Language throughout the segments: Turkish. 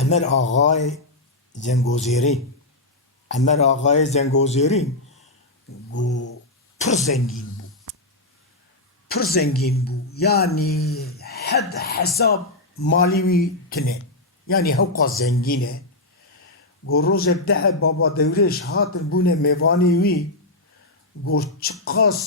Emer Ağay Zengozerîn. Emer Ağay Zengozerîn bu pır zengin bu. Pır zengin bu. Yani had hesap malivi tine. Yani hevka zengine. Go rojek dehe baba devreş hatin bune mevani wî go çıkas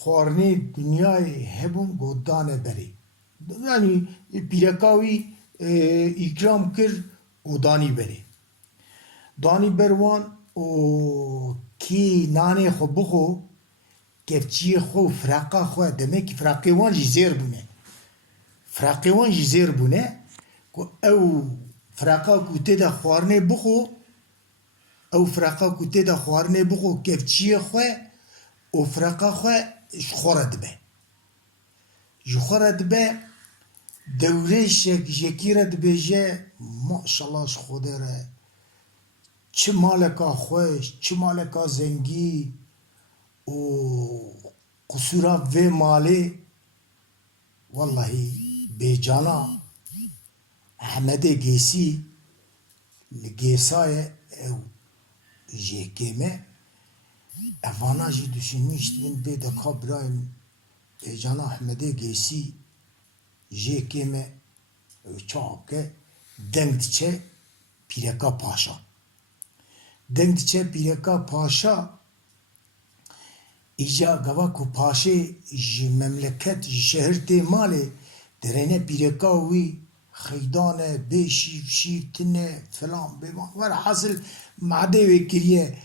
xwarnê dünyayê hebûn go dane berê. Yani pîreka wî îkram kir û danî berê. Danî ber wan û kî nanê xwe bixwe kevçiyê xwe û firaqa xwe demek firaqê wan jî zêr bûne. Firaqê wan jî zêr bûne ku ew firaqa ku tê de xwarinê bixwe ew firaqa ku tê de xwarinê bixwe kevçiyê xwe û firaqa xwe ji xwe re dibe. Ji xwe re dibe dewrêşek yekî re dibêje maşallah ji Xwedê re çi maleka xweş, çi maleka zengî û qusûra vê malê wallahî bêcana Hemedê Gêsî li Gêsayê ew jêkê me evana jî düşünmüştin bê deka birayên bêcana Hemedê Gêsî jêkê me ew çavke deng diçe Pîreka Paşa. Deng diçe Pîreka Paşa îca gava ku paşê ji memleket ji şehir tê malê derêne pîreka wî xeydan e bê şîv şîv tune filan bêvan were hasil madê wê kiriye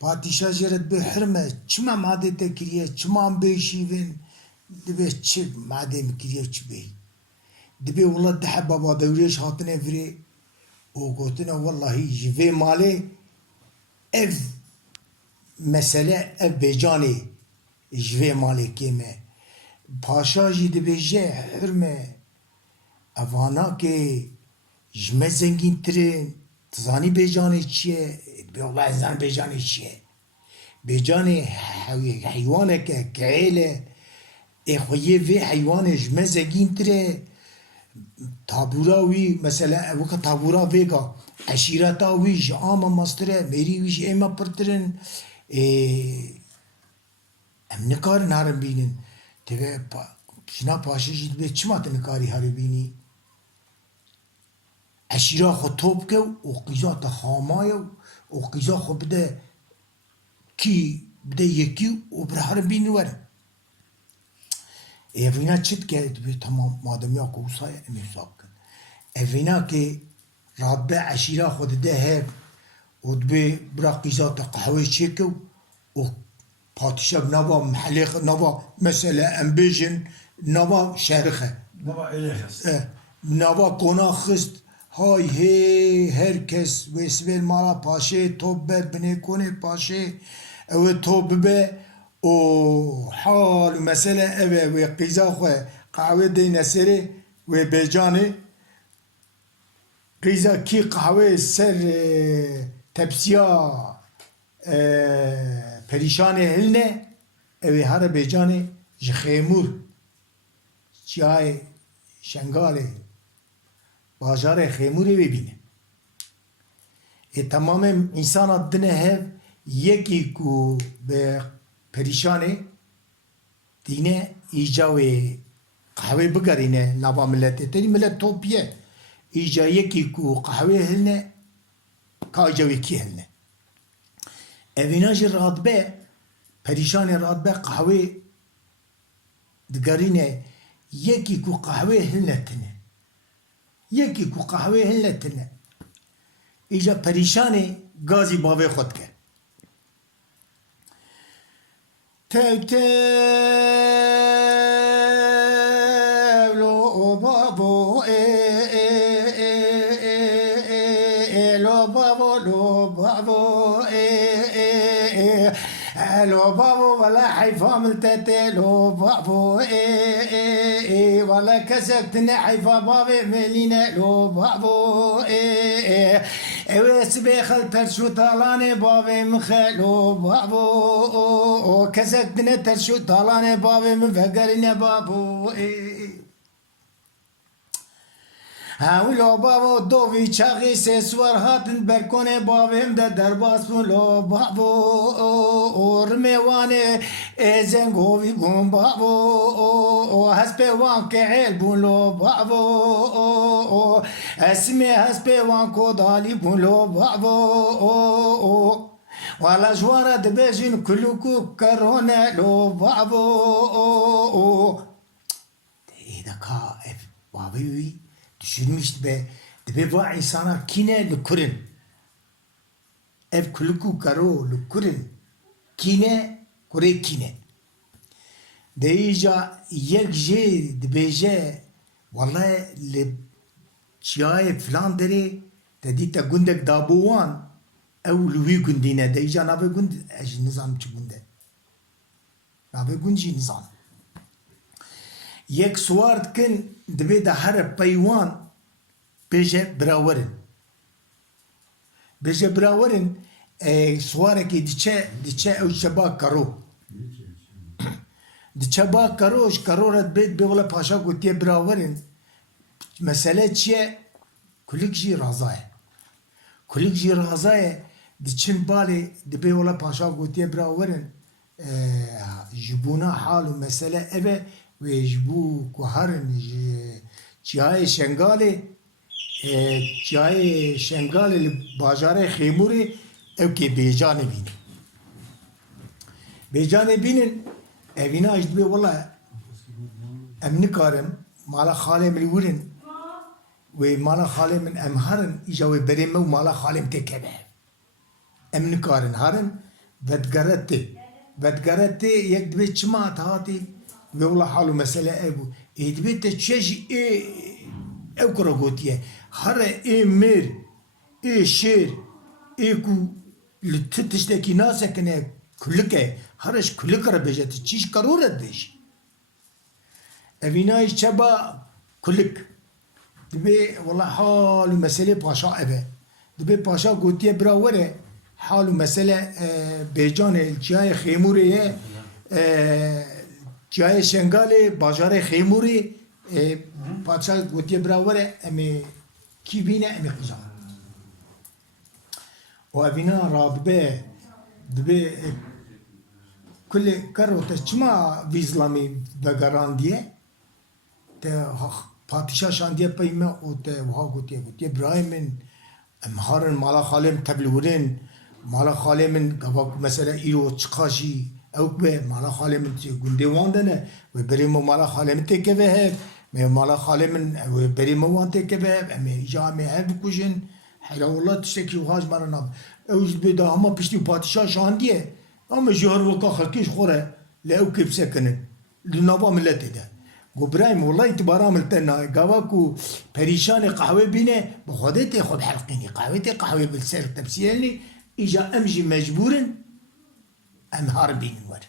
patîşa jê re dibe hirme çima madê te kiriye çima bê şîvin dibe çi madê min kiriye çi bê dibe wala dehe baba dewrêj hatine virê û gotine wallahî ji vê malê ev mesele ev bêcanê ji vê malekê me paşa jî dibêje hirme evanakê ji me zengîntirên tu zanî bêcanê çi ye bê wala ez zanim bêcanê çi ye bêcanê heywaneke keyêl e ê xwe yê vê heywanê ji me zengîntir e tabûra wî mesela weka tabûra vêga eşîreta wî ji ama mastir e mêrî wî ji êma pirtir in em nikarin herin bînin divê jina paşê jî dibe çima tu nikarî herî bînî eşîra xwe top bike û qîza te xamaye û qîza xwe bide kî bide yekî û bir herin bînî were evîna çi dike dibe temam madem ya ku wisa ye em ê wisa bikin evînakê radibe eşîra xwe dide hev û dibe bira qîza te qehwê çêkew û patişa nava mehellê nava mesele em bêjin nava şerixê nava kona xist hay hey herkes wê sibên mala paşê top ber binê konê paşê ew ê top bibe û hal û mesele ev e wê qîza xwe qehwê deyne serê wê bêcanê qîza kî qehwê ser tepsiya perîşanê hilne ew ê here bêcanê ji xêmûr çiyayê şengalê bajarê xêmûrê wê bîne temamê însana dine hev yekî ku bi perîşanê dîne îca wê qehwê bigerîne nava milletê tenî millet top ye îca yekî ku qehwê hilne ka îca wê kî hilne evîna jî radibe perîşanê radibe qehwê digerîne yekî ku qehwê hilne tune yekî ku qehwê hilne tune îca perîşanê gazî bavê xwe dike tev tev lo babo lo babo lo babo لو بابو ولا حيفا ملتتي لو بابو ولا كسبتنا حيفا بابي ملينا لو بابو ويس بيخل ترشو طالاني بابي مخلو بابو كسبتنا ترشو طالاني بابي مفقرنا بابو هاولو بابو دوی چاقی سسوار هاتن برکونه بابیم ده درباس بلو بابو ارمیوانه زنگوی بون بابو هسپه وان که عیل بلو بابو اسمی هسپه وان کودالی بلو بابو والا جوارا دبیجین کلوکو کرونه لو بابو ایده کا بابوی düşünmüştü be. Debe bu insana kine lukurin. Ev kuluku karo lukurin. Kine kure kine. Deyinca yek je debece vallahi le çiğay falan deri dedi te gundek dabuan ev luvi gundine deyinca nabe gund nizam çi gunde. Nabe gunci nizam. Yek suart kin dibê de here peywan bêje birawerin. Bêje birawerin suwarekê diçe ew çeba karo. Diçeba karo ji karo re dibê wele paşa gotiye birawerin. Mesele çi ye? Kulik jî raza ye. Kulik jî raza ye diçin balê dibê wele paşa gotiye birawerin ji bûna hal û mesele ev e ve bu kuharın çiğay şengali bajare xemuri ev ki bejane binin. Bejane binin evine ajdibe valla emni karım mala xalem li wurin ve mala xalemin em harin ija ve bereme mala xalem tekebe. Emni karın harin vedgarette yek dibe çima tahati ve valla halu mesele ebu. Edibet de çeşi ev kura gotiye. Hare mir, şir, ku lütü tişteki nasekine kulike. Hareş kulikara bejeti çiş karur ediş. Evina çaba kulik. Dibe valla halu mesele paşa ebe. Dibe paşa gotiye bravere. Halu mesele bejane çiğay xemuriye çiğay şengali bajare xemuri paşa gotiye bravere emi ki bine emi kıza. O evina radbe dibe kulle karo te çma vizlami begaran diye te padişah şandiye peyme o te vaha gotiye Ibrahim'in emharın mala halim tebliğurin mala halimin gavak mesela iro çıkaşı evkbe mala halimin gündevan dene ve berimo mala halimin tekeve hep me mala halimin ve berimo wan tekeve hep me icame hep kujin hayrola tişeki haj marana evj be da ama pişti padişah şandiye ama jihar vaka halkiş khore le evkib sekene linaba millet ede Ibrahim والله تبارا ملتنا قواكو بريشان قهوة بينا بخدتي خد حلقيني قهوتي قهوة بالسير تبسيلني إجا أمجي مجبورا أم هاربين ور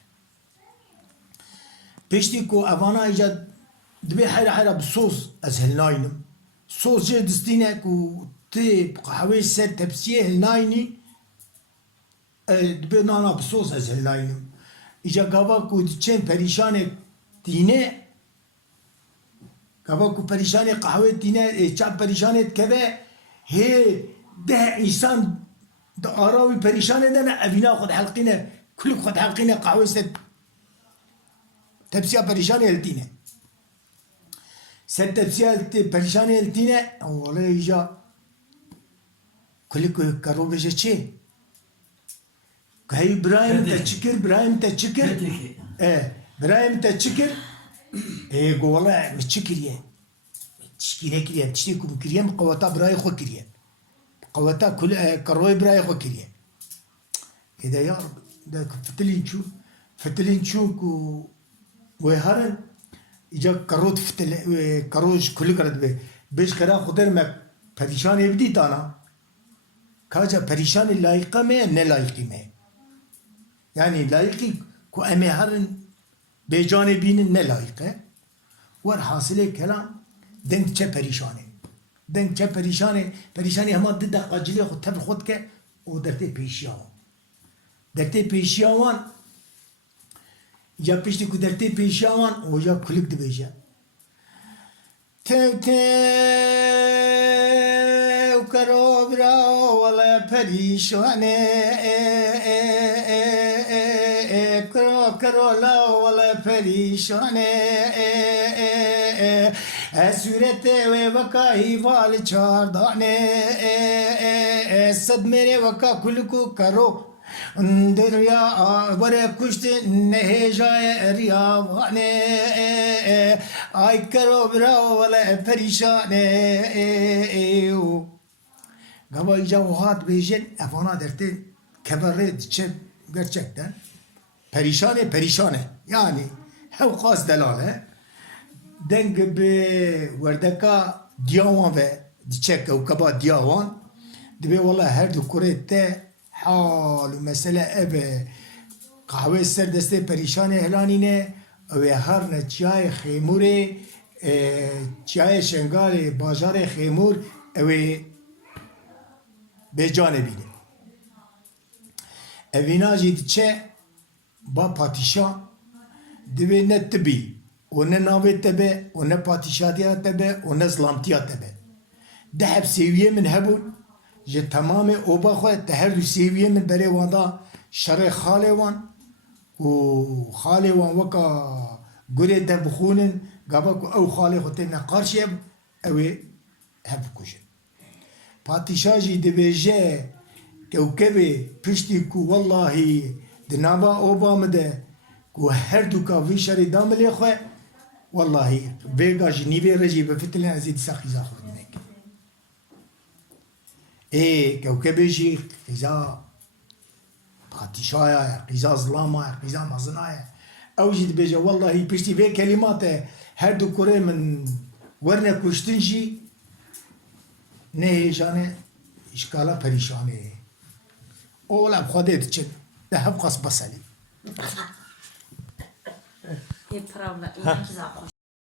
بيشتي كو أفانا إجا دبي حيرا بصوص أسهل ناينم صوص جي دستينا كو تي قهوة سير تبسيه النايني دبي نانا بصوص أسهل ناينم إجا قواكو تشين بريشان دينه Kavaku perişane kahve dine çap perişane keve he de insan da aravi perişane dene evina khod halqine kul khod halqine kahve set tepsiya perişane eltine set tepsiya perişane eltine vallahi ija kul karo beje çi kay İbrahim te çıkır İbrahim te çıkır İbrahim te çıkır والله متشكريه تشكيله كريه تشتيكم كريه قواتا براي خو كريه قواتا كل كروي براي خو كريه اذا يا رب ده فتلين شو وهرن اجا كروت فتل كروش كل كرد به بيش كرا خدر ما پریشان يبدي تانا كاجا پریشان لايقه में ne لايقي में يعني لايقي كو امي هرن bejanebinin ne layıkı? Var hasile kelam denkçe perişane. Denkçe perişane. Perişane ama de dakikacılığı xud tabi xud ke o derte peşiyavan. Derte peşiyavan ya pişti ku derte peşiyavan o ya kulik de beja. Tev tev karo bira wala perişane karo la wala perişane surete ve vakayı val çardane sad mere vaka kulku karo دریا بره کشت نه جای ریاوانه ay karo bravo valla perişane gaba iyice ohat beyjen efana derdi keberre diçe gerçekten perişane yani hevkas delale denk be verdeka diyavan ve diçe kevkaba diyavan dibe valla her dukurette حال و mesele ebe kahve ser deste perişan ehlanine ve her ne çay khemure çay şengale bazar khemur ve bejane bile evina jidçe ba patişa dibe ne tibi o ne navet tebe o ne patişadiya tebe o ne zlamtiya tebe de hep seviye min hebun je tamamı oba xwe te her du seviye min berê wan da şerê xalê wan û xalê wan weka gurê te bixûnin gava ku ew xalê xwe tê neqarşiye ew ê hev bikujin. Patîşa jî dibêje kewkebê piştî ku wellahî di nava oba min de ku her du ka vî şerê da milê xwe wellahî vêga jî nîvê re jî bi fitilên ez ê dîsa xîza xwe dinek. كوكبي جي قيزا باتيشايا قيزا ظلاما قيزا مزنايا او جيت بيجا والله بيشتي في كلمات هر دو كوري من ورنا كشتنجي نهي جاني اشكالا پريشاني اولا بخوده تشن ده هب قص بسالي